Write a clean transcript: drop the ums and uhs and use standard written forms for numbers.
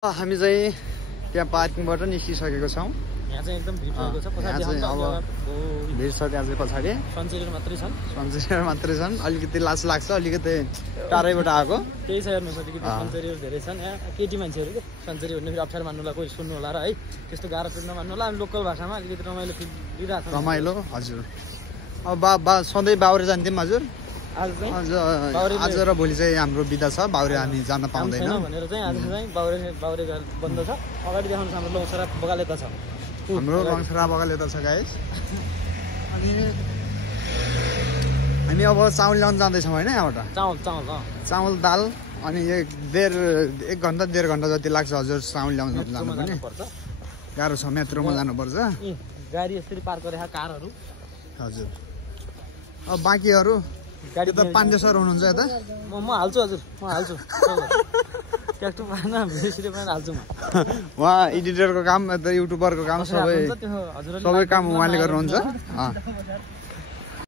हामी चाहिँ त्यहाँ पार्किङबाट निस्किसकेको छौँ। यहाँ चाहिँ एकदम भिड रहेको छ। पछाडि अब भिड छ त्यहाँ चाहिँ पछाडि सन्चेरीहरू मात्रै छन्। सन्चेरीहरू मात्रै छन्। अलिकति लाज लाग्छ, अलिकति टाढैबाट आएको। त्यही छ हेर्नुहोस्, अलिकति सन्चेरीहरू धेरै छन्। यहाँ केटी मान्छेहरू के सन्चेरी भन्ने फेरि अप्ठ्यारो मान्नुलाई कोही सुन्नु होला र है, त्यस्तो गाह्रो चाहिँ नमान्नु होला। हामी लोकल भाषामा अलिकति रमाइलो फिल लिइरहेको छौँ। रमाइलो हजुर। अब सधैँ बाउरे जान्थ्यौँ हजुर। आज र भोलि चाहिँ हाम्रो बिदा छ, बाउरे हामी जान पाउँदैन भनेर चाहिँ आज चाहिँ बाउरे बन्द छ। अगाडि देखाउनु हाम्रो लौसरा बगालेता छ, हाम्रो लौसरा बगालेता छ गाइस। अनि हामी अब चामल ल्याउन जाँदैछौँ होइन यहाँबाट। चामल दाल अनि 1 घन्टा 1.5 घन्टा जति लाग्छ हजुर चामल ल्याउन जानु पनि गाह्रो छ। मेट्रोमा जानुपर्छ। गाडी यसरी पार्क गरेका कारहरू हजुर। अब बाँकीहरू गाडी त पाण्डे सर हुनुहुन्छ यता। म हाल्छु हजुर, म हाल्छु। ट्याक्टु पाएन भिडियो पनि हाल्छु म। उहाँ एडिटरको काम, युट्युबरको काम सबै काम उहाँले गर्नुहुन्छ।